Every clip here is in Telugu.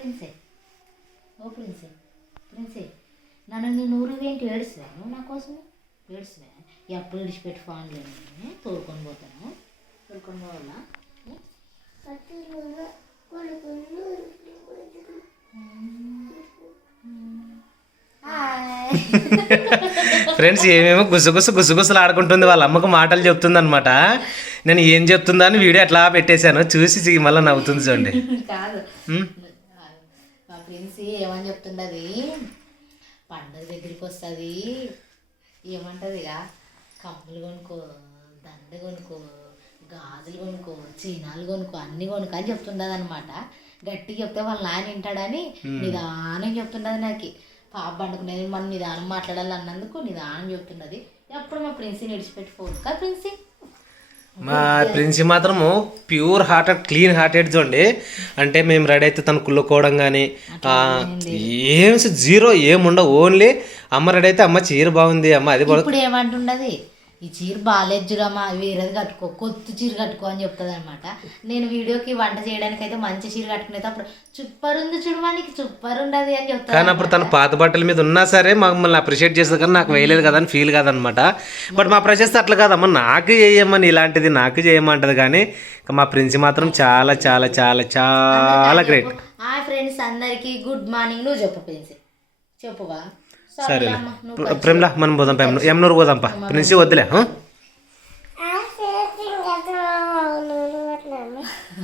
ప్రిన్సే. ఓ ప్రిన్సే ప్రిన్సే నన్ను నేను ఊరికి ఏంటి ఏడుస్తున్నాను నా కోసం ఏడుస్తున్నా ఎప్పుడు విడిచిపెట్టి ఫోన్ లేదు తోడుకొని పోతాను. తోడుకొని పోవాలా? ఫ్రెండ్స్ ఏమేమో గుసగుస గుసగుసలు ఆడుకుంటుంది వాళ్ళ అమ్మకు మాటలు చెప్తుంది అనమాట నేను ఏం చెప్తుందా అని వీడియో అట్లా పెట్టేశాను చూసి మళ్ళీ నవ్వుతుంది చూడండి. కాదు. ప్రిన్స్ ఏమని చెప్తుండది? పండగ దగ్గరికి వస్తుంది. ఏమంటది ఇక కమ్ములు కొనుక్కో దండ కొనుక్కో గాజులు కొనుక్కో చీనాలు కొనుక్కో అన్ని కొనుక్కో అని చెప్తుండదు అనమాట గట్టిగా చెప్తే వాళ్ళ నాయన వింటాడని నిదానం చెప్తుండదు నాకు. పాప పండుకునేది మనం నిదానం మాట్లాడాలి అన్నందుకు నిదానం చెప్తున్నది ఎప్పుడు మా ప్రిన్సీని విడిచిపెట్టుకోదు కదా ప్రిన్సీ? మా ప్రిన్సి మాత్రము ప్యూర్ హార్టెడ్ క్లీన్ హార్టెడ్ చూడండి. అంటే మేము రెడీ అయితే తను కుళ్ళుకోవడం కానీ ఏం జీరో ఏముండవు ఓన్లీ అమ్మ రెడీ అయితే అమ్మ చీర బాగుంది అమ్మ అది ఇప్పుడు ఏమంటుండది? ఈ చీర బాగాలేదు చూడమ్మా వేరేది కట్టుకో కొత్త చీర కట్టుకో అని చెప్తుంది అనమాట నేను వీడియోకి వంట చేయడానికి అయితే మంచి చీర కట్టుకునేది అప్పుడు సూపర్ ఉంది చూడమానికి సూపర్ ఉండదు అని చెప్తాను కానీ అప్పుడు తన పాత బట్టల మీద ఉన్నా సరే మమ్మల్ని అప్రిషియేట్ చేస్తుంది కానీ నాకు వేయలేదు కదా అని ఫీల్ కాదనమాట బట్ మా ప్రశస్తి అట్లా కాదమ్మా నాకు చేయమని ఇలాంటిది నాకు చేయమంటది కానీ మా ప్రిన్సి మాత్రం చాలా చాలా చాలా చాలా గ్రేట్ హాయ్ ఫ్రెండ్స్ అందరికి గుడ్ మార్నింగ్ నువ్వు చెప్పు ప్రిన్సి చెప్పువా? సరే అమ్మ నువ్వు ప్రేమలా మనం పోదాం పా ఎమ్నూరు పోదాంపా. ప్రిన్సి వద్దులే ఆ?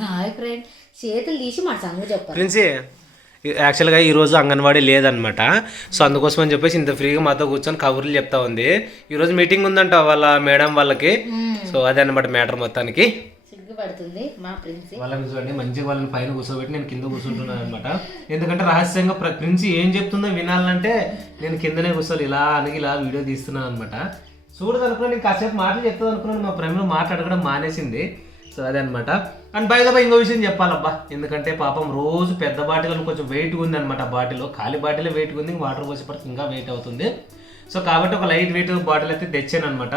హాయ్ ఫ్రెండ్ చేతులు తీసి మా సంగు చెప్పాలి ప్రిన్సి యాక్చువల్గా ఈరోజు అంగన్వాడీ లేదనమాట సో అందుకోసం అని చెప్పేసి ఇంత ఫ్రీగా మాతో కూర్చొని కబుర్లు చెప్తా ఉంది. ఈరోజు మీటింగ్ ఉందంట వాళ్ళ మేడం వాళ్ళకి. సో అదే అనమాట మ్యాటర్ మొత్తానికి. పడుతుంది మా ప్రిన్స్. వాళ్ళని చూడండి మంచిగా వాళ్ళని పైన కూర్చోబెట్టి నేను కింద కూర్చుంటున్నాను అనమాట ఎందుకంటే రహస్యంగా ప్రిన్స్ ఏం చెప్తుందో వినాలంటే నేను కిందనే కూర్చోవాలి ఇలా అనిగి ఇలా వీడియో తీస్తున్నాను అనమాట చూడదు అనుకున్నాను నేను కాసేపు మాటలు చెప్తుంది అనుకున్నాను మా ప్రేమలో మాట్లాడడం మానేసింది. సో అదే అనమాట అండ్ బై దబా ఇంకో విషయం చెప్పాలబ్బా. ఎందుకంటే పాపం రోజు పెద్ద బాటిల్ కొంచెం వెయిట్ ఉంది అనమాట బాటిల్లో. ఖాళీ బాటిల్ వెయిట్ ఉంది వాటర్ పోసేపటికి ఇంకా వెయిట్ అవుతుంది. సో కాబట్టి ఒక లైట్ వెయిట్ బాటిల్ అయితే తెచ్చాను అనమాట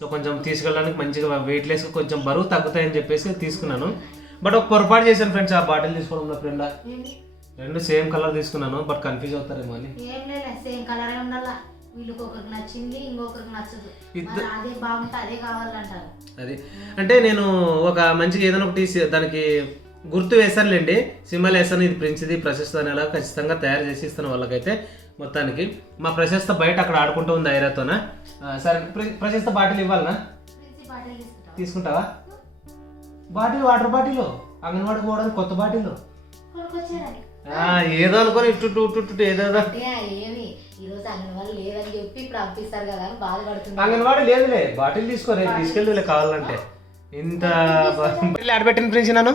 సో కొంచెం తీసుకెళ్ళడానికి మంచిగా వెయిట్ లెస్ కొంచెం బరువు తగ్గుతాయని చెప్పేసి తీసుకున్నాను. బట్ ఒక పొరపాటు చేశాను ఫ్రెండ్స్ ఆ బాటిల్ తీసుకోవడం నా ఫ్రెండ్ రెండు సేమ్ కలర్ తీసుకున్నాను బట్ కన్ఫ్యూజ్ అవుతారేమో అని. సేమ్ కలరే నచ్చింది ఇంకొకరికి నచ్చదు. అదే బాగుంటే అదే కావాలంటారు. అది. అంటే నేను ఒక మంచిగా ఏదైనా ఒకటి దానికి గుర్తు వేసానులేండి సింబల్ వేసాను ఇది ప్రిన్స్ది ప్రశస్త అనేలా ఖచ్చితంగా తయారు చేసి ఇస్తాను వాళ్ళకైతే. మొత్తానికి. మా ప్రశస్త బయట అక్కడ ఆడుకుంటూ ఉంది ఐరాతోన? సరే ప్రి- ప్రశస్త బాటిల్ ఇవ్వాలనా? తీసుకుంటావా? బాటిల్ వాటర్ బాటిల్ అంగన్వాడికి పోవడానికి కొత్త బాటిల్. ఏదో అనుకొని ఇటు బాధపడుతుంది అంగన్వాడి లేదులే బాటిల్ తీసుకో రేపు తీసుకెళ్ళి కావాలంటే. ఇంత ఆడబెట్టిన ప్రిన్స్ నన్ను?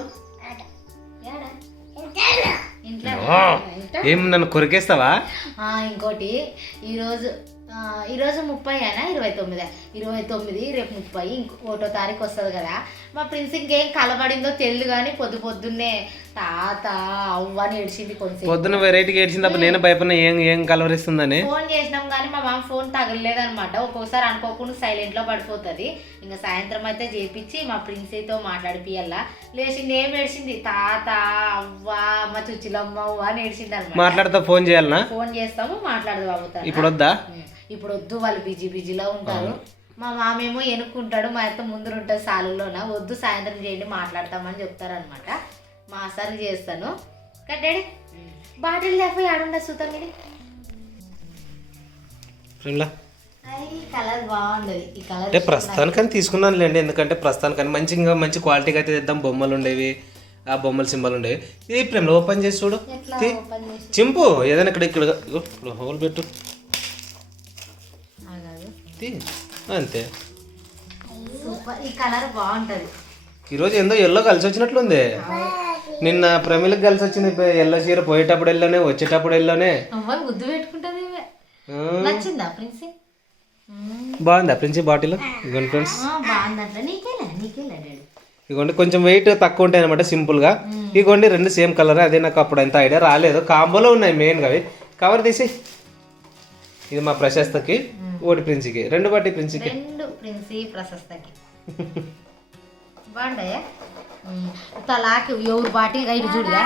ఇంట్లో ఏం నన్ను కొరికేస్తావా? ఇంకోటి ఈరోజు ఈరోజు ముప్పై అయినా? ఇరవై తొమ్మిది? ఇరవై తొమ్మిది రేపు ముప్పై ఇంకో ఒకటో తారీఖు వస్తుంది కదా. మా ప్రిన్స్ ఇంకేం కలబడిందో తెలియదు కానీ పొద్దు పొద్దున్నే తాత అవ్వ అని ఏడ్చింది కొంచెం. పొద్దున వెరైటీగా ఏడ్చింది అప్పుడు నేను భయపడిన ఏం ఏం కలవరిస్తుందని. ఫోన్ చేసినాం కానీ మా మామ ఫోన్ తగలలేదనమాట ఒక్కోసారి అనుకోకుండా సైలెంట్లో పడిపోతుంది. ఇంకా సాయంత్రం అయితే చేపించి మా ప్రిన్సీతో మాట్లాడిపియల్లా లేచింది ఏం ఏడ్చింది? తాత అవ్వ మా చుచ్చిలమ్మ అవ్వ అని ఏడ్చింది అనమాట మాట్లాడితే ఫోన్ చేయాలనా? ఫోన్ చేస్తాము మాట్లాడదు బాబుతారు ఇప్పుడు వద్దా? ఇప్పుడు వద్దు వాళ్ళు బిజీ బిజీలో ఉంటారు. మా మామేమో ఎనుక్కుంటాడు మా అత్త ముందు ఉంటుంది సాలులోన వద్దు సాయంత్రం చేయండి మాట్లాడతామని చెప్తారనమాట మా సార్ చేస్తాను. కట్టాడు బాటిల్ లేకపోయి ఆడుండ సూతం ఇది? కలర్ బాగుండదు. ఈ కలర్ అంటే ప్రస్తుతానికని తీసుకున్నాను లేండి ఎందుకంటే ప్రస్తుతానికని మంచిగా మంచి క్వాలిటీగా అయితే తెద్దాం. బొమ్మలు ఉండేవి ఆ బొమ్మల సింబల్ ఉండేవి. ప్రేమలో ఓపెన్ చేసి చూడు. చింపు ఏదైనా ఇక్కడ ఇక్కడ. హోల్ పెట్టు. తీ. అంతే. సూపర్. ఈ కలర్ బాగుంటది. ఈరోజు ఏందో ఎల్లో కలిసి వచ్చినట్లుంది. నిన్న ప్రమిలకు కలిసి వచ్చింది ఎల్లో చీర పోయేటప్పుడు ఎల్లోనే వచ్చేటప్పుడు ఎల్లోనే. అవ్వ ముద్దు పెట్టుకుంటది ఇవే. ఆ, నచ్చిందా ప్రిన్సీ? బాగుందా ప్రిన్సి బాటిల్? ఇదిగోండి ఫ్రెండ్స్. ఇదిగోండి కొంచెం వెయిట్ తక్కువ ఉంటాయి అనమాట సింపుల్గా. ఇదిగోండి రెండు సేమ్ కలర్. అదే నాకు అప్పుడు ఎంత ఐడియా రాలేదు. కాంబోలో ఉన్నాయి మెయిన్గా అవి. కవర్ తీసి ఇది మా ప్రశస్తకి ఓటి ప్రిన్సికి. రెండు బట్టి ప్రిన్సికి. రెండు ప్రిన్సీ ప్రశస్తకి. బాగుంటాయా? తలాకి ఎవరు బాటిల్ ఇటు చూడుగా.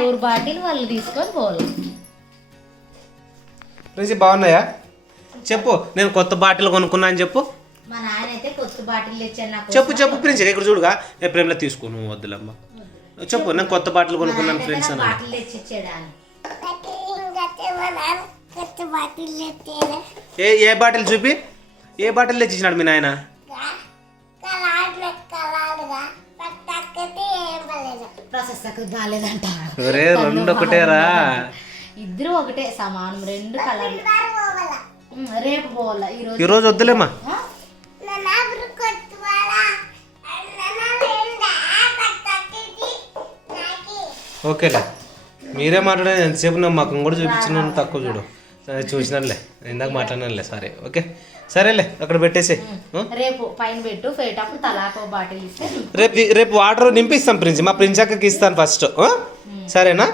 ఎవరి బాటిల్ వాళ్ళు తీసుకొని పోవాలి. ప్రిన్సీ బాగున్నాయా? చెప్పు నేను కొత్త బాటిల్ కొనుక్కున్నా అని చెప్పు. మా నాయన అయితే కొత్త బాటిల్ తెచ్చాను నాకు చెప్పు చెప్పు ప్రిన్స్ ఇక్కడ చూడుగా. ఏ ప్రేమలో తీసుకో నువ్వు వద్దులమ్మా చెప్పు నేను కొత్త బాటిల్ కొనుక్కున్నాను ఫ్రెండ్స్ అని బాటిల్ తెచ్చిచ్చాడా అని ఏ ఏ బాటిల్ చూపి? ఏ బాటిల్ తెచ్చిచ్చినాడు మీ నాయన? ఒరే రెండు ఒకటేరా ఇద్దరు ఒకటే సమానం రెండు కలర్లు. రేపు పోవాలా? ఈ రోజు? ఈరోజు వద్దులేమ్మా? ఓకేలే. మీరే మాట్లాడే ఎంతసేపు నా మకం కూడా చూపించిన తక్కువ చూడు. చూసినానులే ఇందాక మాట్లాడినానులే సరే ఓకే సరేలే అక్కడ పెట్టేసే రేపు పైన పెట్టు పోయేటప్పుడు తలాకో బాటిల్ ఇస్తే రేపు రేపు వాటర్ నింపిస్తాం ప్రిన్స్. మా ప్రిన్స్ అక్కకి ఇస్తాను ఫస్ట్ సరేనా?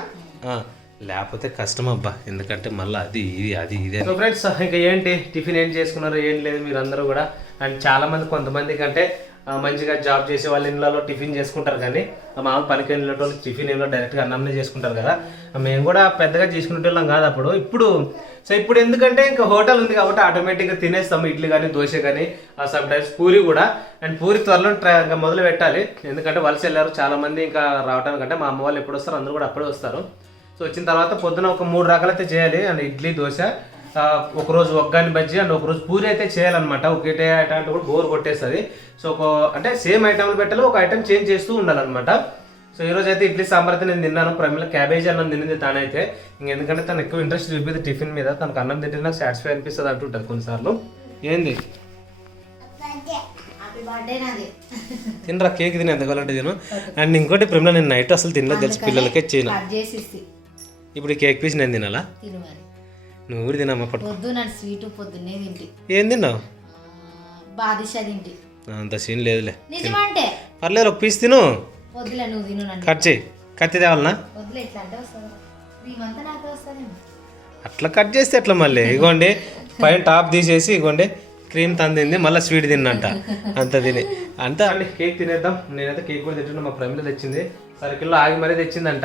ఆ, లేకపోతే కష్టం అబ్బా. ఎందుకంటే మళ్ళీ అది ఇది అది ఇది సో ఫ్రెండ్స్ ఇంకా ఏంటి? టిఫిన్ ఏం చేసుకున్నారు ఏం లేదు మీరు అందరూ కూడా. అండ్ చాలా మంది కొంతమంది కంటే మంచిగా జాబ్ చేసే వాళ్ళ ఇళ్ళలో టిఫిన్ చేసుకుంటారు కానీ మామూలు పనికి వెళ్ళేటోళ్ళు టిఫిన్ ఏమో డైరెక్ట్గా అన్నంనే చేసుకుంటారు కదా. మేము కూడా పెద్దగా చేసుకునేటోళ్ళం కాదు అప్పుడు. ఇప్పుడు సో ఇప్పుడు ఎందుకంటే ఇంకా హోటల్ ఉంది కాబట్టి ఆటోమేటిక్గా తినేస్తాము ఇడ్లీ కానీ దోశ కానీ సమ్ టైమ్స్ పూరి కూడా. అండ్ పూరి త్వరలో ట్రై ఇంకా మొదలు పెట్టాలి. ఎందుకంటే వలస వెళ్ళారు చాలామంది ఇంకా రావడానికి అంటే మా అమ్మ వాళ్ళు ఎప్పుడు వస్తారు అందరూ కూడా అప్పుడే వస్తారు. సో వచ్చిన తర్వాత పొద్దున ఒక మూడు రకాలైతే చేయాలి. అండ్ ఇడ్లీ దోశ ఒకరోజు ఒగ్గాని బజ్జీ అండ్ ఒకరోజు పూరి అయితే చేయాలన్నమాట. ఒకటే ఐటమ్ అంటే కూడా బోర్ కొట్టేస్తుంది. సో ఒక అంటే సేమ్ ఐటమ్లు పెట్టాలి ఒక ఐటమ్ చేంజ్ చేస్తూ ఉండాలన్నమాట. సో ఈ రోజు అయితే ఇడ్లీ సాంబార్ అయితే నేను తిన్నాను. ప్రమిళ క్యాబేజీ అన్నం తినింది తానైతే. ఇంక ఎందుకంటే తను ఎక్కువ ఇంట్రెస్ట్ చూపింది టిఫిన్ మీద. తనకు అన్నం తింటే నాకు సాటిస్ఫై అనిపిస్తుంది అంటుంటుంది కొన్నిసార్లు. ఏంది? తినరా? కేక్ తిని ఎంత కావాలంటే తిను. అండ్ ఇంకోటి ప్రేమలో నేను నైట్ అసలు తినలేదు తెలిసి పిల్లలకే చేయను. ఇప్పుడు కేక్ పీస్ నేను తినాలా? నువ్వు కూడా తినమ్మా పట్టు పొద్దు నన్ను స్వీట్ పొద్దున్నే తింటి. ఏం తిన్నావు? బాదుషా తింటి. అంత సీన్ లేదులే. నిజమంటే పర్లేదు ఒక పీస్ తిను. వద్దులే నువ్వు తిను నన్ను. కట్ చేయి. కత్తి తేవాలనా? వద్దులే ఇట్లా అంటే వస్తుంది. మేమంతా నాకే వస్తానేమో అట్లా కట్ చేస్తే ఎట్లా మళ్ళీ? ఇగోండి పైన టాప్ తీసేసి ఇగోండి క్రీమ్ తందింది మళ్ళీ స్వీట్ తిన్నంట. అంత తిని. అంతా అండి కేక్ తినేద్దాం. నేనైతే కేక్ కూడా తింటున్నా మా ప్రమిళ తెచ్చింది. సర్కిల్లో ఆగి మరీ తెచ్చిందంట.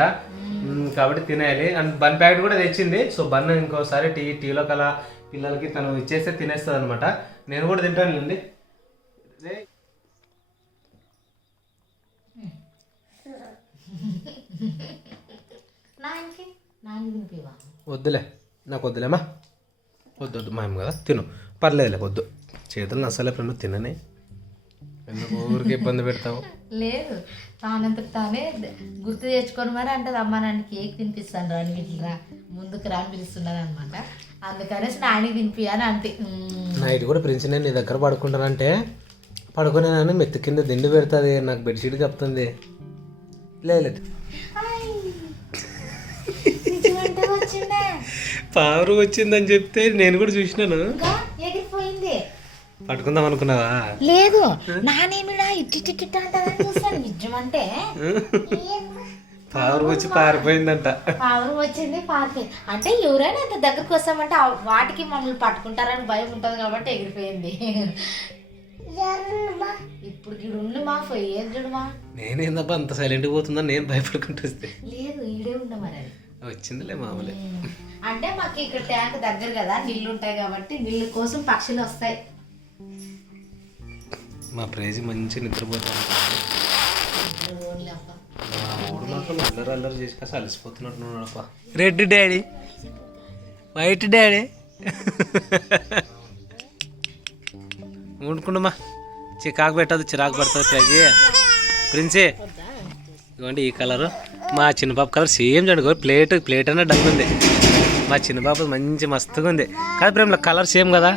కాబట్టి తినేయాలి. అండ్ బన్ ప్యాకెట్ కూడా తెచ్చింది. సో బన్ ఇంకోసారి టీ టీలో కల పిల్లలకి తను ఇచ్చేస్తే తినేస్తుంది అనమాట నేను కూడా తింటాను అండి వద్దులే. నాకు వద్దులేమా వద్దు వద్దు. మా కదా. తిను. పర్లేదులే వద్దు. చేతులు అసలే ఫ్రెండ్ తిననే. ఎందుకు ఊరికి ఇబ్బంది పెడతావు? లేదు. తానంతకు తానే గుర్తు తెచ్చుకొని మరి అంటే అమ్మ నన్ను కేక్ తినిపిస్తాను రాని ఇట్లా ముందుకు రాని పిలుస్తున్నది అనమాట అందుకనేసి నాయనకి తినిపియాని అంతే. నైట్ కూడా ప్రిన్స్ నేను నీ దగ్గర పడుకుంటానంటే పడుకునేదాన్ని మెత్త కింద దిండు పెడుతుంది నాకు బెడ్షీట్ కప్పుతుంది లేదు పావురు వచ్చిందని చెప్తే నేను కూడా చూసినాను. పట్టుకుందాం అనుకున్నావా? లేదు. నానేమిడా ఇట్టి ఇట్టి అంటారని చూస్తాను నిజమంటే? పావురు వచ్చి పారిపోయిందంట. పావురం వచ్చింది పారిపోయి. అంటే ఎవరైనా ఇంత దగ్గరకు వస్తామంటే వాటికి మమ్మల్ని పట్టుకుంటారని భయం ఉంటుంది కాబట్టి ఎగిరిపోయింది. ఇప్పుడు ఇక్కడ ఉండు మా పోయేది చూడు మా నేనేందబ్బా అంత సైలెంట్గా పోతుందని నేను భయపడుకుంటూ వస్తే. లేదు ఈడే ఉండ మరి వచ్చిందిలే మామూలే. అంటే మాకు ఇక్కడ ట్యాంక్ దగ్గర కదా నీళ్ళు ఉంటాయి కాబట్టి నీళ్ళ కోసం పక్షులు వస్తాయి. మా ప్రేజీ మంచి నిద్రపోతాను మాత్రం అల్లరి అల్లరి చేసి కాస్త అలసిపోతున్నట్టున్నాడప్ప రెడ్ డాడీ. White daddy. వండుకుండమ్మా చికాకు పెట్టదు చిరాకు పడుతుంది ప్రేజీ ప్రిన్సే. ఇవ్వండి ఈ కలరు. మా చిన్న పాప కలర్ సేమ్ చూడండి ప్లేట్ ప్లేట్ అన్న డగ్ ఉంది. మా చిన్న పాప మంచి మస్తుగా ఉంది. కాదు ప్రేమలో కలర్ సేమ్ కదా?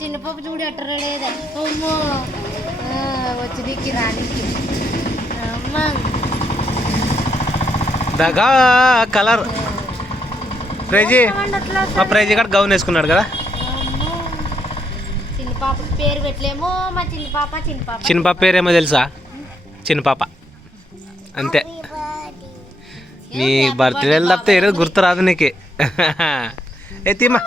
చిన్న పాప చూడు ఎట్టరా లేదా అమ్మో! దిక్కి రానికి అమ్మ! దగా కలర్. ప్రైజీ మా ప్రైజీ కూడా గౌన్ వేసుకున్నాడు కదా? అమ్మో. చిన్న పాపకి పేరు పెట్టలేమో మా చిన్న పాప చిన్న పాప చిన్న పాప పేరేమో తెలుసా చిన్న పాప అంతే నీ బర్త్డేలు తప్పితే ఏ రోజు గుర్తు రాదు నీకు. ఏ తీమా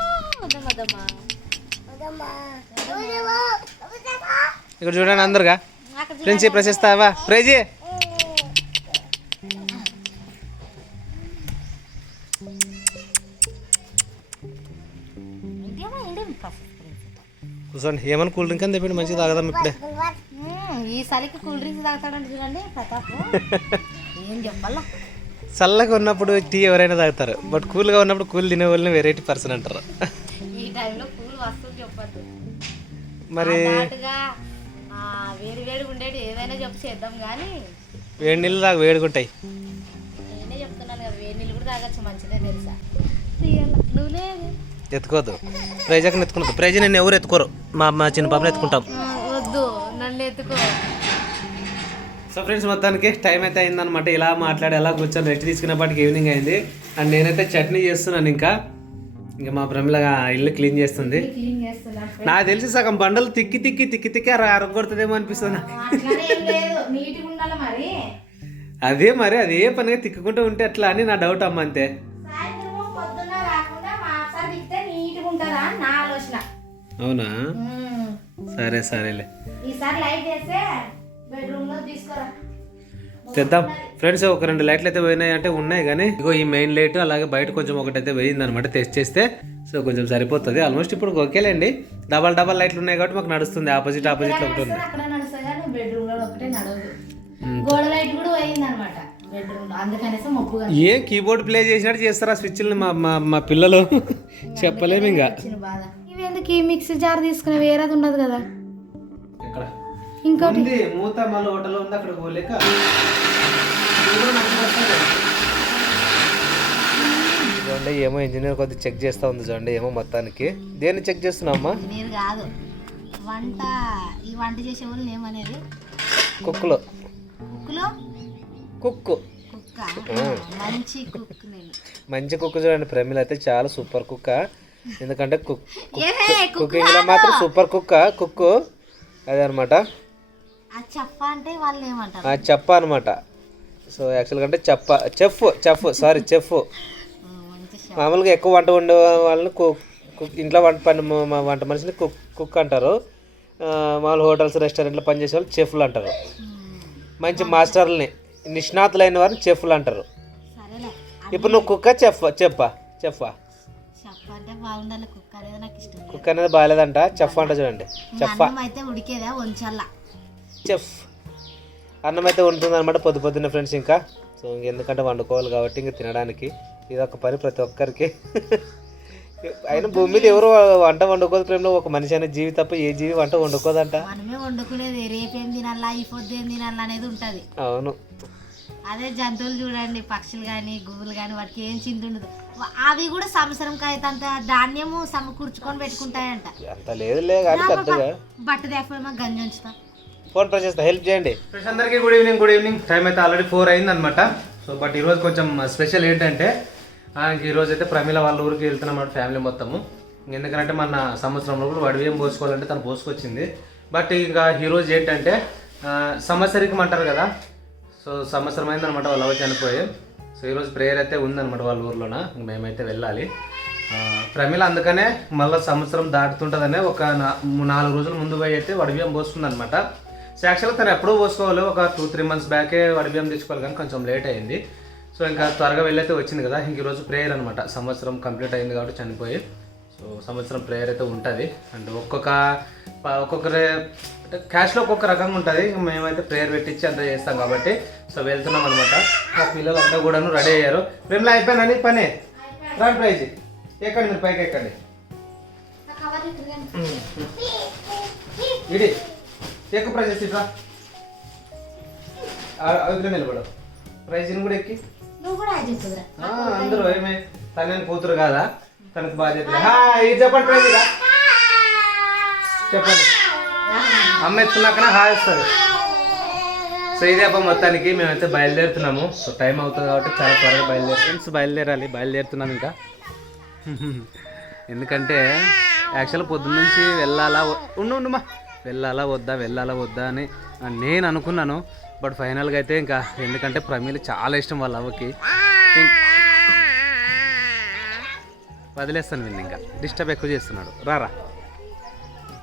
ఇక్కడ చూడండి అందరుగా. నాకు ప్రిన్సీ ప్రశస్తావా? ప్రైజీ. కూర్చోండి. ఏమైనా కూల్ డ్రింక్ అని తెప్పండి మంచిగా తాగదాం ఇప్పుడే. ఈ చలికి కూల్ డ్రింక్స్ తాగుతాడంటే చూడండి ప్రతాప్. ఏం చెప్పాలా? చల్లగా ఉన్నప్పుడు టీ ఎవరైనా తాగుతారు. బట్ కూల్గా ఉన్నప్పుడు కూల్ తినే వాళ్ళని వెరైటీ పర్సన్ అంటారు. ఈ టైంలో కూల్ చెప్పద్దు. మరి వేడి వేడి ఉండేది ఏదైనా చెప్పు చేద్దాం కానీ వేడి నీళ్ళు తాగు నేనే చెప్తున్నాను కదా వేడి నీళ్ళు కూడా తాగొచ్చు మంచిదే తెలుసా? ఎత్తుకోవద్దు. ప్రైజాకి ఎత్తుకున్నది ప్రైజ్ నేను ఎవరు ఎత్తుకోరు? మా మా చిన్న పాపని ఎత్తుకుంటాం. వద్దు నన్ను ఎత్తుకో. సో ఫ్రెండ్స్ మొత్తానికి టైం అయితే అయిందనమాట ఇలా మాట్లాడి ఎలా కూర్చొని రెస్ట్ తీసుకునేపాటికి ఈవినింగ్ అయింది. అండ్ నేనైతే చట్నీ చేస్తున్నాను ఇంకా. ఇంకా మా ప్రమిళగా ఇల్లు క్లీన్ చేస్తుంది. నాకు తెలిసి సగం బండలు తిక్కి తిక్కి తిక్కి తిక్కి అర అరగొడుతుందేమో అనిపిస్తుంది అదే మరి అదే పనిగా తిక్కుకుంటూ ఉంటే అట్లా అని నా డౌట్ అమ్మ అంతే. అవునా. సరే సరేలే. ఈసారి లైట్ వేస్తే బెడ్రూమ్లో తీసుకురా. తెద్దాం. ఫ్రెండ్స్ ఒక రెండు లైట్లు అయితే పోయినాయి అంటే ఉన్నాయి కానీ ఇగో ఈ మెయిన్ లైట్ అలాగే బయట కొంచెం ఒకటైతే పోయింది అనమాట టెస్ట్ చేస్తే. సో కొంచెం సరిపోతుంది. ఆల్మోస్ట్ ఇప్పుడు ఓకేలేండి డబల్ డబల్ లైట్లు ఉన్నాయి కాబట్టి మాకు నడుస్తుంది. ఆపోజిట్ ఆపోజిట్ ఒకటి ఉంది. ఒకటే మొక్కుగా ఏ కీబోర్డ్ ప్లే చేసినట్టు చేస్తారా స్విచ్లు మా మా పిల్లలు? చెప్పలేము ఇంకా. ఇవి ఎందుకు మిక్సీ జార్ తీసుకునే వేరేది ఉండదు కదా? ఇంకోటి. ఉంది మూత మళ్ళీ హోటల్ ఉంది అక్కడ పోలేక. చూడండి ఏమో ఇంజనీర్ కొద్దిగా చెక్ చేస్తా ఉంది చూడండి ఏమో మొత్తానికి. దేన్ని చెక్ చేస్తున్నావమ్మా? నేను కాదు. వంట ఈ వంట చేసే వాళ్ళు ఏమనేది కుక్కలో. కుక్కులో? కుక్కు. కుక్క? మంచి కుక్ మంచి కుక్క చూడండి ప్రమిళ అయితే చాలా సూపర్ కుక్క. ఎందుకంటే కుక్ ఏహే కుక్ కుకింగ్లో మాత్రం సూపర్ కుక్క కుక్కు. అదే అనమాట చెప్ప అంటే వాళ్ళు ఏమంటారు? ఆ చెప్ప అనమాట సో యాక్చువల్గా అంటే చెప్ప చెఫ్ చెఫ్ సారీ చెఫ్. మామూలుగా ఎక్కువ వంట వండే వాళ్ళని కుక్ కుక్ ఇంట్లో వంట పని వంట మనిషిని కుక్ కుక్ అంటారు. మామూలు హోటల్స్ రెస్టారెంట్లో పనిచేసే వాళ్ళు చెఫ్లు అంటారు. మంచి మాస్టర్లని నిష్ణాతులైన వారిని చెఫ్లు అంటారు. ఇప్పుడు నువ్వు కుక్క చెఫ్ చెప్పా చెప్పా? చెప్ప ఇష్టం కుక్ అనేది బాగాలేదంట చెఫ్ అంట చూడండి. చెఫ్ అన్నం అయితే ఉడికేదా వంచల్లా చెఫ్ అన్నం అయితే ఉంటుంది అనమాట పొద్దు పొద్దున్న ఫ్రెండ్స్ ఇంకా. సో ఇంకెందుకంటే వండుకోవాలి కాబట్టి ఇంకా తినడానికి. ఇది ఒక పని ప్రతి ఒక్కరికి. అయినా భూమి మీద ఎవరు వంట వండుకోదు ప్రేమలో ఒక మనిషి అనే జీవి తప్ప ఏ జీవి వంట వండుకోదంట. మనమే వండుకునేది రేపేం తినాలా ఈ పొద్దు ఏం తినాలా అనేది ఉంటుంది. అవును. అదే జంతువులు చూడండి పక్షులు కానీ గువ్వులు కానీ వాటికి ఏం చింత ఉండదు. వా- అవి కూడా సంవత్సరం అంత ధాన్యము సమకూర్చుకొని పెట్టుకుంటాయంట. అంత పెద్దగా. బట్ట దేకపోయి గంజి ఉంచుతాం ఫోన్ ప్రెస్ చేస్తా హెల్ప్ చేయండి. ఫ్రెండ్స్ అందరికీ good evening good evening. Time అయితే ఆల్రెడీ ఫోర్ అయింది అనమాట సో బట్ ఈరోజు కొంచెం స్పెషల్ ఏంటంటే ఈరోజు అయితే ప్రమిళ వాళ్ళ ఊరికి వెళ్తున్నాం ఫ్యామిలీ మొత్తము. ఎందుకంటే మన సంవత్సరంలో కూడా వడివేం పోసుకోవాలంటే తను పోసుకొచ్చింది. బట్ ఇంకా ఈరోజు ఏంటంటే సంవత్సరికం అంటారు కదా సో సంవత్సరం అయిందనమాట వాళ్ళు అవ్వ చనిపోయి. సో ఈరోజు ప్రేయర్ అయితే ఉందనమాట వాళ్ళ ఊర్లోన. మేమైతే వెళ్ళాలి. ప్రమిళ అందుకనే మళ్ళీ సంవత్సరం దాటుతుంటుందనే ఒక మూ- నాలుగు రోజుల ముందు పోయి అయితే వడిబియ్యం పోస్తుంది అనమాట సో యాక్చువల్గా తను ఎప్పుడో పోసుకోవాలి. ఒక టూ త్రీ మంత్స్ బ్యాకే వడిబియ్యం తెచ్చుకోవాలి కానీ కొంచెం లేట్ అయింది సో ఇంకా త్వరగా వెళ్ళైతే వచ్చింది కదా. ఇంక ఈరోజు ప్రేయర్ అనమాట సంవత్సరం కంప్లీట్ అయింది కాబట్టి చనిపోయి. సో సంవత్సరం ప్రేయర్ అయితే ఉంటుంది. అండ్ ఒక్కొక్క ఒక్కొక్కరే అంటే క్యాష్లో ఒక్కొక్క రకంగా ఉంటుంది. మేమైతే ప్రేయర్ పెట్టించి అంతా చేస్తాం కాబట్టి. సో వెళ్తున్నాం అనమాట మా పిల్లలంతా కూడాను రెడీ అయ్యారు. మేము అయిపోయినా పని? రాండి ప్రైజ్. ఎక్కండి మీరు పైకి ఎక్కండి ఇడి. ఎక్కువ ప్రైజ్ ఇట్రా అదిలో నిలబడు. ప్రైజ్ని కూడా ఎక్కి. నువ్వు కూడా అందరూ ఏమే తన కూతురు కాదా? తనకు బాధ్యత. హాయ్. చెప్పండి ప్రైజ్. చెప్పండి. అమ్మ ఎత్తుకున్నాక హాయ్ వస్తుంది. సో ఇదే అబ్బా మొత్తానికి మేమైతే బయలుదేరుతున్నాము. సో టైం అవుతుంది కాబట్టి చాలా త్వరగా బయలుదేరు ఫ్రెండ్స్ బయలుదేరాలి బయలుదేరుతున్నాం ఇంకా. ఎందుకంటే యాక్చువల్ పొద్దున్న నుంచి వెళ్ళాలా? ఉండు ఉండుమా. వెళ్ళాలా వద్దా వెళ్ళాలా వద్దా అని నేను అనుకున్నాను. బట్ ఫైనల్గా అయితే ఇంకా ఎందుకంటే ప్రమీలు చాలా ఇష్టం వాళ్ళ అవ్వకి. వదిలేస్తాను వీడిని ఇంకా. డిస్టర్బ్ ఎక్కువ చేస్తున్నాడు. రారా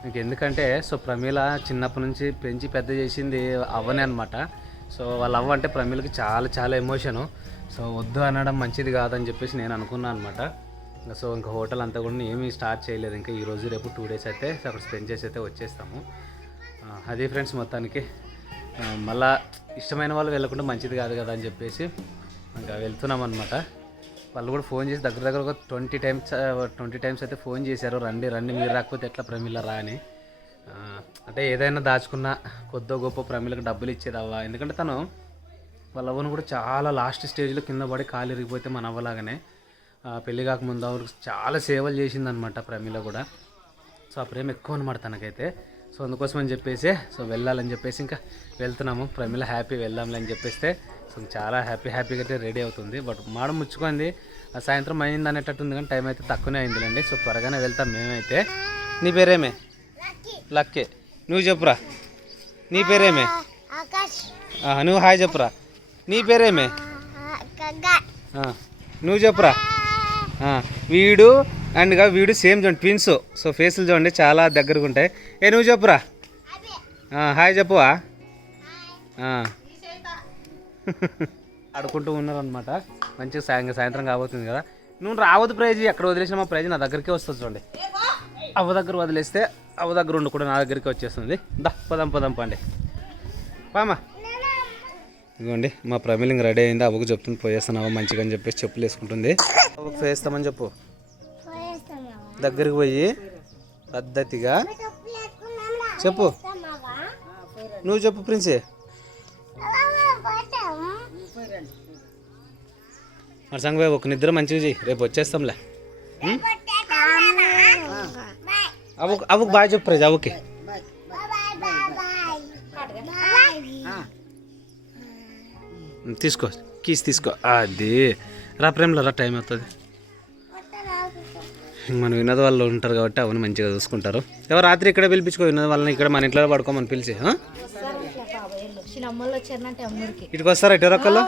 ఇంక ఎందుకంటే సో ప్రమీల చిన్నప్పటి నుంచి పెంచి పెద్ద చేసింది అవ్వనే అనమాట సో వాళ్ళ అవ్వ అంటే ప్రమీలకి చాలా చాలా ఎమోషను సో వద్దు అనడం మంచిది కాదని చెప్పేసి నేను అనుకున్నాను అనమాట ఇంకా సో ఇంకా హోటల్ అంతా కూడా ఏమీ స్టార్ట్ చేయలేదు. ఇంకా ఈరోజు రేపు టూ డేస్ అయితే అక్కడ స్పెండ్ చేసి అయితే వచ్చేస్తాము అదే ఫ్రెండ్స్ మొత్తానికి. మళ్ళా ఇష్టమైన వాళ్ళు వెళ్ళకుండా మంచిది కాదు కదా అని చెప్పేసి ఇంకా వెళ్తున్నాం అనమాట వాళ్ళు కూడా ఫోన్ చేసి దగ్గర దగ్గర ఒక ట్వంటీ టైమ్స్ ట్వంటీ టైమ్స్ అయితే ఫోన్ చేశారు. రండి రండి మీరు రాకపోతే ఎట్లా ప్రమిళ రా అని. అంటే ఏదైనా దాచుకున్న కొద్దో గొప్ప ప్రమిళకు డబ్బులు ఇచ్చేదవ్వా? ఎందుకంటే తను వాళ్ళ అవ్వను కూడా చాలా లాస్ట్ స్టేజ్లో కింద పడి కాలు ఇరిగిపోతే మన అవ్వలాగానే. ఆ, పెళ్ళి కాకముందు ఆవిడకి చాలా సేవలు చేసిందనమాట ప్రమిళ కూడా. సో ఆ ప్రేమ ఎక్కువ అనమాట తనకైతే. సో అందుకోసం అని చెప్పేసి సో వెళ్ళాలని చెప్పేసి ఇంకా వెళ్తున్నాము. ప్రమిళ హ్యాపీ వెళ్దాంలే అని చెప్పేస్తే సో చాలా హ్యాపీ హ్యాపీగా అయితే రెడీ అవుతుంది. బట్ మాడం ముచ్చుకుంది ఆ సాయంత్రం అయింది అనేటట్టుంది కానీ టైం అయితే తక్కువనే అయిందిలేండి. సో త్వరగానే వెళ్తాం మేమైతే. నీ పేరేమే? లక్కే. నువ్వు చెప్పురా. నీ పేరేమే? నువ్వు హాయ్ చెప్పురా. నీ పేరేమే? నువ్వు చెప్పురా. వీడు అండ్ వీడు సేమ్ చూడండి ట్విన్స్ సో ఫేసులు చూడండి చాలా దగ్గరగా ఉంటాయి. ఏ నువ్వు చెప్పురా? హాయ్ చెప్పువా? ఆడుకుంటూ ఉన్నారనమాట మంచిగా సాయం సాయంత్రం కాబోతుంది కదా. నువ్వు రావద్దు ప్రైజ్ ఎక్కడ వదిలేసిన మా ప్రైజ్ నా దగ్గరికే వస్తుంది చూడండి. అవ్వ దగ్గర వదిలేస్తే అవ్వ దగ్గర ఉండు కూడా నా దగ్గరికి వచ్చేస్తుంది. దా పదం పదం పండి. పామా. ఇదిగోండి మా ప్రమిలింగ్ రెడీ అయింది. అవ్వకు చెప్తుంది పోయేస్తున్నావా మంచిగా అని చెప్పేసి చెప్పులు వేసుకుంటుంది. అవ్వకు వేస్తామని చెప్పు. దగ్గరికి పోయి పద్ధతిగా చెప్పు. నువ్వు చెప్పు ప్రిన్సీ. మరి సంగ ఒక నిద్ర మంచిగా చెయ్యి. రేపు వచ్చేస్తాంలే? అవ్వకు అవ్వకు బాగా చెప్పు ప్రజ అవ్వకి తీసుకో కీస్ తీసుకో. అది. రా ప్రేమలో రా టైం అవుతుంది. మన వినోద్ వాళ్ళు ఉంటారు కాబట్టి అవన్నీ మంచిగా చూసుకుంటారు. ఎవరు రాత్రి ఇక్కడ పిలిపించుకో వినోద్ వాళ్ళని ఇక్కడ మన ఇంట్లో పడుకోమని పిలిచి ఆ? ఇటుకు వస్తారా ఇటు రొక్కల్లో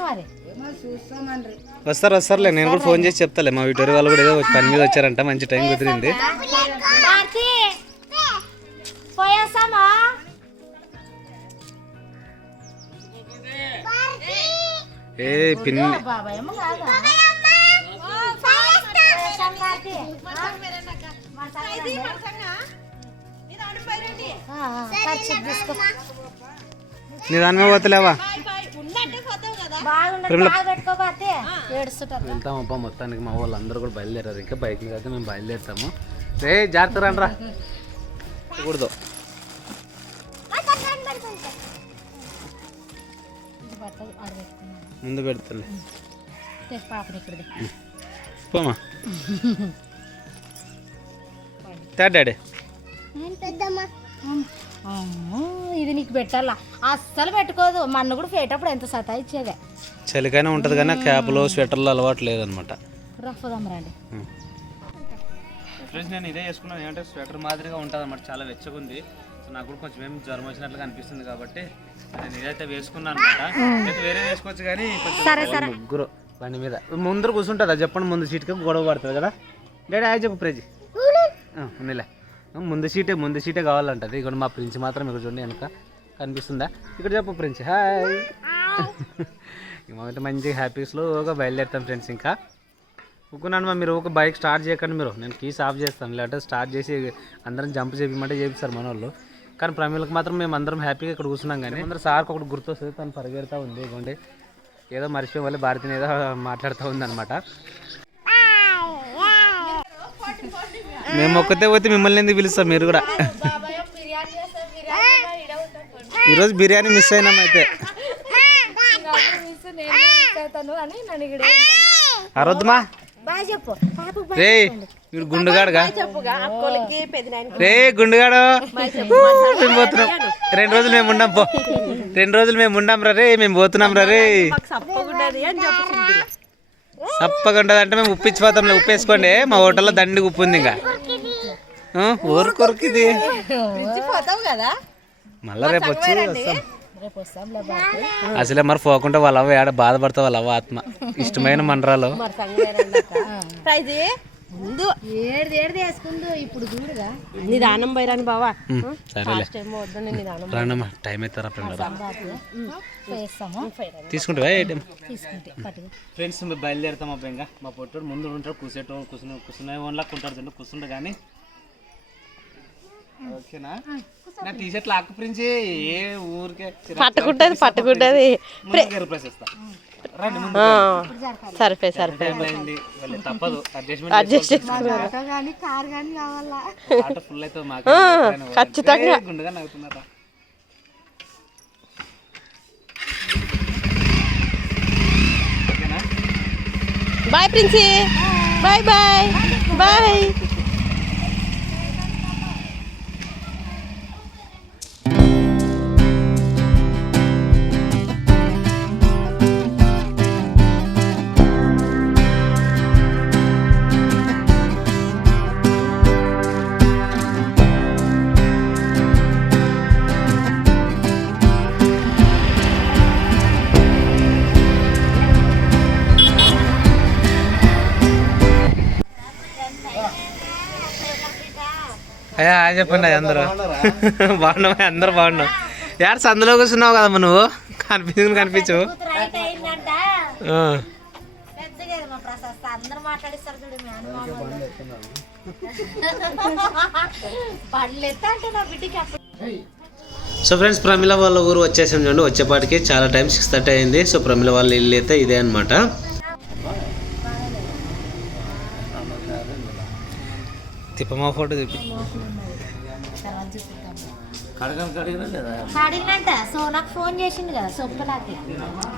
వస్తారు వస్తారులే. నేను కూడా ఫోన్ చేసి చెప్తాలే. మా ఇటు వాళ్ళు కూడా ఏదో పని మీద వచ్చారంట మంచి టైం కుదిరింది. ఏ పిన్ని నీ దాని మీద పోతలేవా? బాగుండదు బాగా పెట్టుకోబాతే ఏడుస్తుంటారు. వెళ్తాం అబ్బా మొత్తానికి మా వాళ్ళు అందరూ కూడా బయలుదేరారు. ఇంకా బైక్ మీద అయితే మేము బయలుదేరుతాము. రే జాగ్రత్త రండ్రా కూడదు. ముందు పాపని ఇక్కడిది పోమా. ఇది నీకు పెట్టాలా? అస్సలు పెట్టుకోదు. మన్న కూడా పెట్టేటప్పుడు ఎంత సతా ఇచ్చేదే చలికైనా ఉంటుంది కానీ క్యాప్లో స్వెటర్లు అలవాటు లేదనమాట. రఫదాం రండి ఫ్రెండ్స్ నేను ఇదే చేసుకున్నాను. ఏంటంటే స్వెటర్ మాదిరిగా ఉంటుంది అనమాట చాలా వెచ్చగా ఉంది సో నాకు కూడా కొంచెం ఏం జ్వరం వచ్చినట్లుగా అనిపిస్తుంది కాబట్టి నేను ఇదైతే వేసుకున్నాను అనమాట వేరే వేసుకోవచ్చు కానీ కొంచెం ముగ్గురు బండి మీద. ముందర కూర్చుంటుందా చెప్పండి ముందు సీట్కి గొడవ పడుతుంది కదా. డాడీ ఆయన చెప్పు ప్రేజీ. ఉన్నిలే ముందు సీటే ముందు సీటే కావాలంటది. ఇక్కడ మా ప్రిన్స్ మాత్రం ఇక్కడ చూడండి వెనక కనిపిస్తుందా? ఇక్కడ చెప్పు ప్రిన్స్. హాయ్. మేమైతే మంచిగా హ్యాపీ స్లోగా బయలుదేరుతాం ఫ్రెండ్స్ ఇంకా. ఒక్కున్నాను మీరు ఒక బైక్ స్టార్ట్ చేయకండి మీరు. నేను కీస్ ఆఫ్ చేస్తాను. లేదంటే స్టార్ట్ చేసి అందరం జంప్ చేయమంటే చేపిస్తారు మన వాళ్ళు కానీ ప్రమీలకు మాత్రం మేము అందరం హ్యాపీగా ఇక్కడ కూర్చున్నాం కానీ అందరూ సార్కి ఒకటి గుర్తొస్తుంది తను పరిగెడతా ఉంది ఇవ్వండి ఏదో మర్చిపోయి వాళ్ళు భారతిని ఏదో మాట్లాడుతూ ఉంది అనమాట మేము ఒక్కతే పోతే మిమ్మల్ని ఎందుకు పిలుస్తాం మీరు కూడా ఈరోజు బిర్యానీ మిస్ అయినాం అయితే అరొద్దుమా రే మీరు గుండుగాడుగా? రే గుండుగాడు. మేము పోతున్నాం. రెండు రోజులు మేము ఉండాం పో. రెండు రోజులు మేము ఉండాం రా రే మేము పోతున్నాం రా రే సప్పగా ఉంటుంది అంటే మేము ఉప్పించిపోతాం ఉప్పు వేసుకోండి మా హోటల్లో దండిగా ఉప్పు ఉంది ఇంకా. ఆ, ఊరు కొరికిది. మళ్ళా రేపు వచ్చి వస్తాం. రేపు అసలే మరి పోకుండా వాళ్ళ అవ్వ ఏడ బాధపడతా వాళ్ళ అవ్వ ఆత్మ. ఇష్టమైన మండరాలు ముందు ఏడు ఏడు వేసుకుందో ఇప్పుడు చూడుగా నిదానం పోయిరాని బావా? సరేలే. టైం అవుతారా ఫ్రెండ్ వేస్తాము తీసుకుంటావా ఏటీఎం తీసుకుంటే పట్టుకు. ఫ్రెండ్స్ మేము బయలుదేరుతాం అబ్బా ఇంకా. మా పొట్టుడు ముందు ఉంటాడు కూసేటో కూర్చుని కూర్చునే ఓన్లా కుంటాడు తింటూ కూర్చుంటే కానీ ఓకేనా? నా టీ షర్ట్ లాక్ ప్రించి ఏ ఊరికే పట్టుకుంటది పట్టుకుంటది. సరిపోయి సరిపోయి. టైం అయింది వెళ్ళి తప్పదు. అడ్జస్ట్మెంట్ అడ్జస్ట్ ఖచ్చితంగా. గుండెగా నవ్వుతున్నారా ఓకేనా? Bye Princy bye bye bye చెప్పండి అందరూ. బాగున్నావా అందరూ బాగున్నావు యారు సందులో కూర్చున్నావు కదమ్మా నువ్వు? కనిపించు. కనిపించు సో ఫ్రెండ్స్ ప్రమిళ వాళ్ళ ఊరు వచ్చేసాం చూడండి. వచ్చేపాటికి చాలా టైం సిక్స్ థర్టీ అయింది. సో ప్రమిళ వాళ్ళ ఇల్లు అయితే ఇదే అనమాట తిప్పమా ఫోటో తిప్పి అడిగినంట సో నాకు ఫోన్ చేసిండు కదా సొప్పలాకి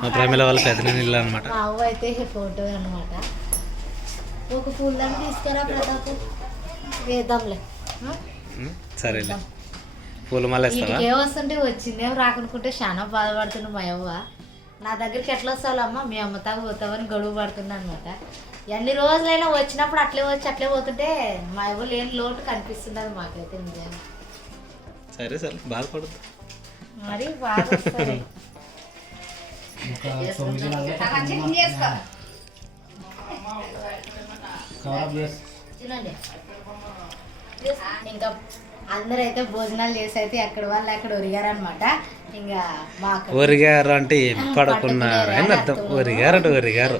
మా ప్రమిళ వాళ్ళ పెద్ద ఇల్లు అనమాట మా అవ్వ అయితే ఫోటో అనమాట ఒక పూల దాన్ని తీసుకురా ప్రతాప్ వేద్దాంలే? సరేలే. పూలు మళ్ళీ ఏ వస్తుంటే వచ్చిందేం. రాకనుకుంటే చాలా బాధపడుతున్నా మా అవ్వ. నా దగ్గరికి ఎట్లా వస్తావమ్మా మీ అమ్మ తాగు పోతావని గడువు పడుతున్నా అనమాట ఎన్ని రోజులైనా వచ్చినప్పుడు అట్లే వచ్చి అట్లే పోతుంటే మా అవ్వ లేని లోటు కనిపిస్తున్నది మాకైతే నిజంగా. సరే సరే. బాధపడదు మరి ఇంకా అందరైతే భోజనాలు చేసి అయితే ఎక్కడ వాళ్ళు అక్కడ ఒరిగారనమాట ఇంకా మాకు ఒరిగారు అంటే ఏం పడుకున్నారు అని అర్థం. ఒరిగారు. అంటే ఒరిగారు.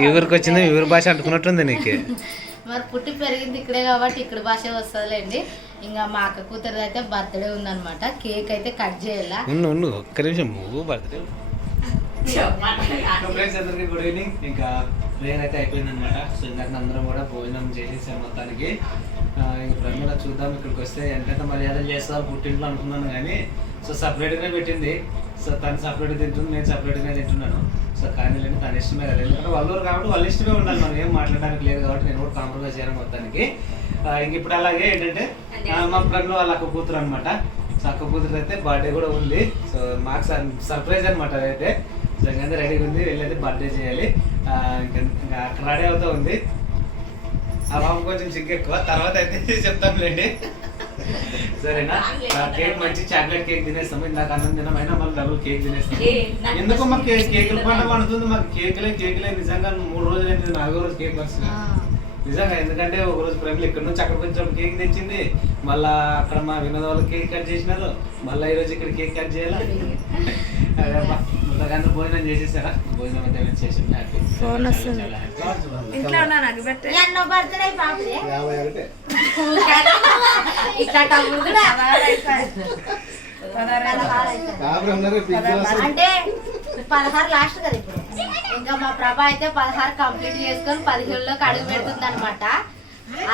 ఈ ఊరికి వచ్చింది ఊరి భాష అంటుకున్నట్టుంది నీకు. మరి పుట్టి పెరిగింది ఇక్కడే కాబట్టి ఇక్కడ భాష వస్తుందిలేండి. ఇంకా మా అక్క కూతురు అయితే బర్త్డే ఉందన్నమాట. కేక్ అయితే కట్ చేయాలా? ఒక్క నిమిషం. బర్త్డే అందరికీ. గుడ్ ఈవినింగ్ ఇంకా ప్రేయర్ అయితే అయిపోయింది అనమాట సో ఇందాక అందరం కూడా భోజనం చేసేసాం మొత్తానికి. ఇంక ప్రమిళ చూద్దాం ఇక్కడికి వస్తే ఎంతైతే మర్యాదలు చేస్తారు పుట్టింట్లో అనుకున్నాను కానీ సో సపరేట్గానే పెట్టింది. సో తను సపరేట్ తింటుంది నేను సపరేట్గా తింటున్నాను. సో కానీ లేదు తన ఇష్టమే కదా ఎందుకంటే వాళ్ళు కాబట్టి వాళ్ళ ఇష్టమే ఉండాలి. మనం ఏం మాట్లాడడానికి లేదు కాబట్టి నేను కూడా కాంప్రమైజ్ చేయను మొత్తానికి. ఇంక ఇప్పుడు అలాగే ఏంటంటే మా ప్రమిళ వాళ్ళ అక్క కూతురు అనమాట సో అక్క కూతురు అయితే బర్త్డే కూడా ఉంది. సో మాకు సర్ప్రైజ్ అనమాట అదైతే సో ఇంకా రెడీగా ఉంది. వెళ్ళైతే బర్త్డే చేయాలి. ఇంకా అక్కడ రెడీ అవుతూ ఉంది. ఆ బాబు కొంచెం సిగ్గు ఎక్కువ. తర్వాత అయితే చెప్తాంలేండి సరేనా? కేక్ మంచి చాక్లెట్ కేక్ తినేస్తాము ఇందాక అన్నం తిన్నాం అయినా మళ్ళీ డబుల్ కేక్ తినేస్తాం. ఎందుకు మాకు కేక్ కేకుల పండుగ పండుతుంది మాకు కేకులే కేకులే. నిజంగా మూడు రోజులు అయితే నాలుగో రోజు కేక్ వస్తుంది నిజంగా ఎందుకంటే ఒక రోజు ప్రేమలు ఇక్కడ నుంచి అక్కడ కొంచెం కేక్ తెచ్చింది. మళ్ళా అక్కడ మా వినోద వాళ్ళు కేక్ కట్ చేసినారు. మళ్ళీ ఈ రోజు ఇక్కడ కేక్ కట్ చేయాలి? అదే ఫోన్ వస్తుంది. ఇట్లా. అంటే పదహారు లాస్ట్ కదా ఇప్పుడు. ఇంకా మా ప్రభా అయితే పదహారు కంప్లీట్ చేసుకొని పదిహేడులోకి అడుగు పెడుతుంది అనమాట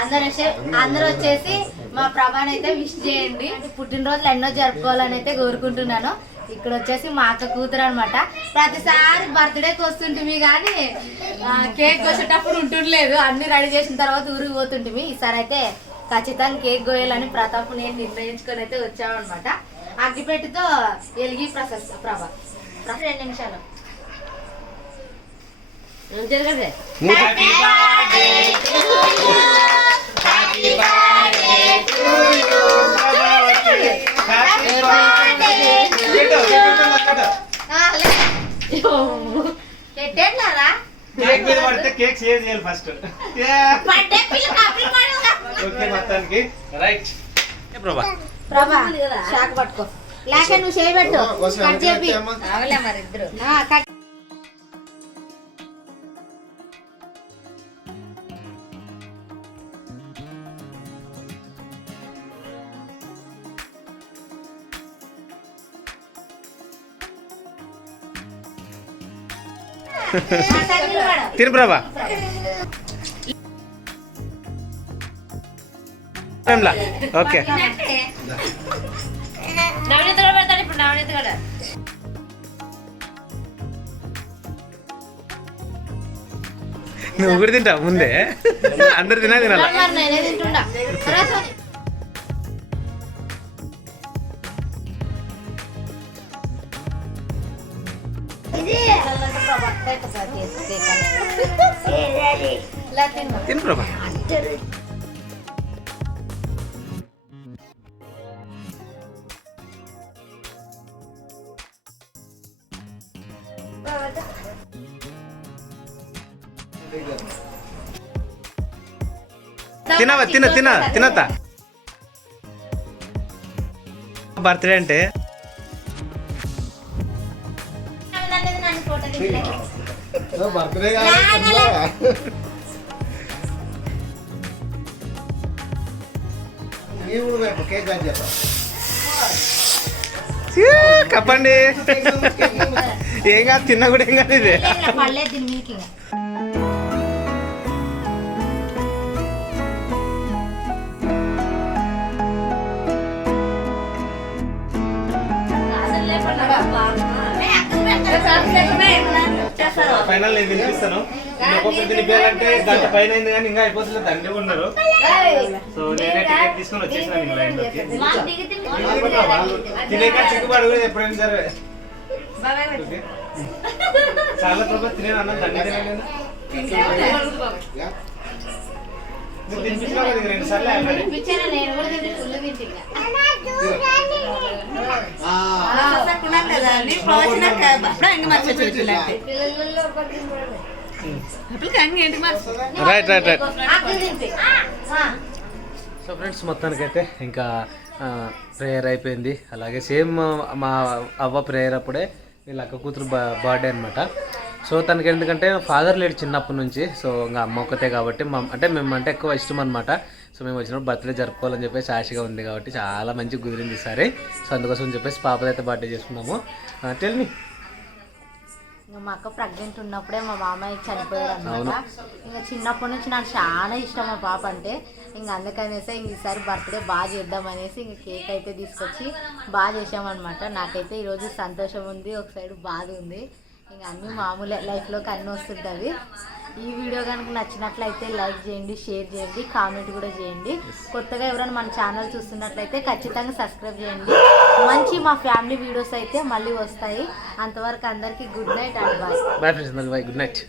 అందరు వచ్చే- అందరూ వచ్చేసి మా ప్రభాని అయితే విష్ చేయండి. పుట్టినరోజులు ఎన్నో జరుపుకోవాలని అయితే కోరుకుంటున్నాను. ఇక్కడ వచ్చేసి మా అక్క కూతురు అనమాట ప్రతిసారి బర్త్డేకి వస్తుంటిమి కానీ కేక్ కోసేటప్పుడు ఉంటుండలేదు. అన్ని రెడీ చేసిన తర్వాత ఊరికి పోతుంటిమి. ఈసారి అయితే ఖచ్చితంగా కేక్ కోయాలని ప్రతాప్ నేను నిర్ణయించుకొని అయితే వచ్చామన్నమాట అగ్గిపెట్టితో ఎలిగి ప్రశస్త ప్రభ రెండు నిమిషాలు. జరగదే? కేక్ మీద పడితే కేక్ షేర్ చేయాలి ఫస్ట్ ఓకే మొత్తానికి రైట్ ప్రభా ప్రభా షాక్ పట్టుకో లేక నువ్వు చేయబెట్టు కట్ చెప్పి ఆ, కట్ తిను ప్రభా ప్రేమ్లా ఓకే నవనీత కూడా పెడతాడు ఇప్పుడు నవనీత కూడా నువ్వు కూడా తింటావు ముందే అందరు తినా తినాలా తిను. తిను ప్రభా తినవా తిన తిన తినతా బర్త్డే అంటే. బర్త్డే నీవు రేపు కేక్ కట్ చేస్తావు ఛీ, కప్పండి ఏం కాదు తిన్నా కూడా ఏం కాదు ఇది ఇలా ఫైనల్ నేను వినిపిస్తాను. నేను ఒక్కొక్కరు తినిపించాలంటే గంట పైన అయింది కానీ ఇంకా అయిపోతుంది తండ్రి ఉన్నారు. సో నేనే టికెట్ తీసుకొని వచ్చేసాను ఇంకా లైన్లోకి తినే కానీ చిక్కుబాటు కూడా ఎప్పుడైనా సరే. చాలా ప్రభావ తినే అన్న? తండ్రి తినలేదు right right right so friends మొత్తానికైతే ఇంకా ప్రేయర్ అయిపోయింది. అలాగే సేమ్ మా అవ్వ ప్రేయర్ అప్పుడే వీళ్ళ అక్క కూతురు బర్త్డే అనమాట సో తనకి ఎందుకంటే ఫాదర్ లేడు చిన్నప్పటి నుంచి సో ఇంకా అమ్మ ఒక్కతే కాబట్టి మా అంటే మేము అంటే ఎక్కువ ఇష్టం అనమాట సో మేము వచ్చినప్పుడు బర్త్డే జరుపుకోవాలని చెప్పేసి ఆశగా ఉంది కాబట్టి చాలా మంచి కుదిరింది ఈసారి సో అందుకోసం చెప్పేసి పాపదైతే బర్త్డే చేసుకున్నాము. టెల్ మీ అక్క ప్రెగ్నెంట్ ఉన్నప్పుడే మా మామయ్య చనిపోయాడు అనమాట ఇంకా చిన్నప్పటి నుంచి నాకు చాలా ఇష్టం మా పాప అంటే. ఇంకా అందుకనేసి ఇంక ఈసారి బర్త్డే బాగా చేద్దాం అనేసి ఇంక కేక్ అయితే తీసుకొచ్చి బాగా చేసామన్నమాట నాకైతే ఈరోజు సంతోషం ఉంది ఒక సైడ్ బాధ ఉంది. ఇంకా అన్ని మామూలే లైఫ్లోకి అన్నీ వస్తుంటుంది ఈ వీడియో కనుక నచ్చినట్లయితే లైక్ చేయండి షేర్ చేయండి కామెంట్ కూడా చేయండి. కొత్తగా ఎవరైనా మన ఛానల్ చూస్తున్నట్లయితే ఖచ్చితంగా సబ్స్క్రైబ్ చేయండి. మంచి మా ఫ్యామిలీ వీడియోస్ అయితే మళ్ళీ వస్తాయి. అంతవరకు అందరికీ good night and bye. Bye friends bye good night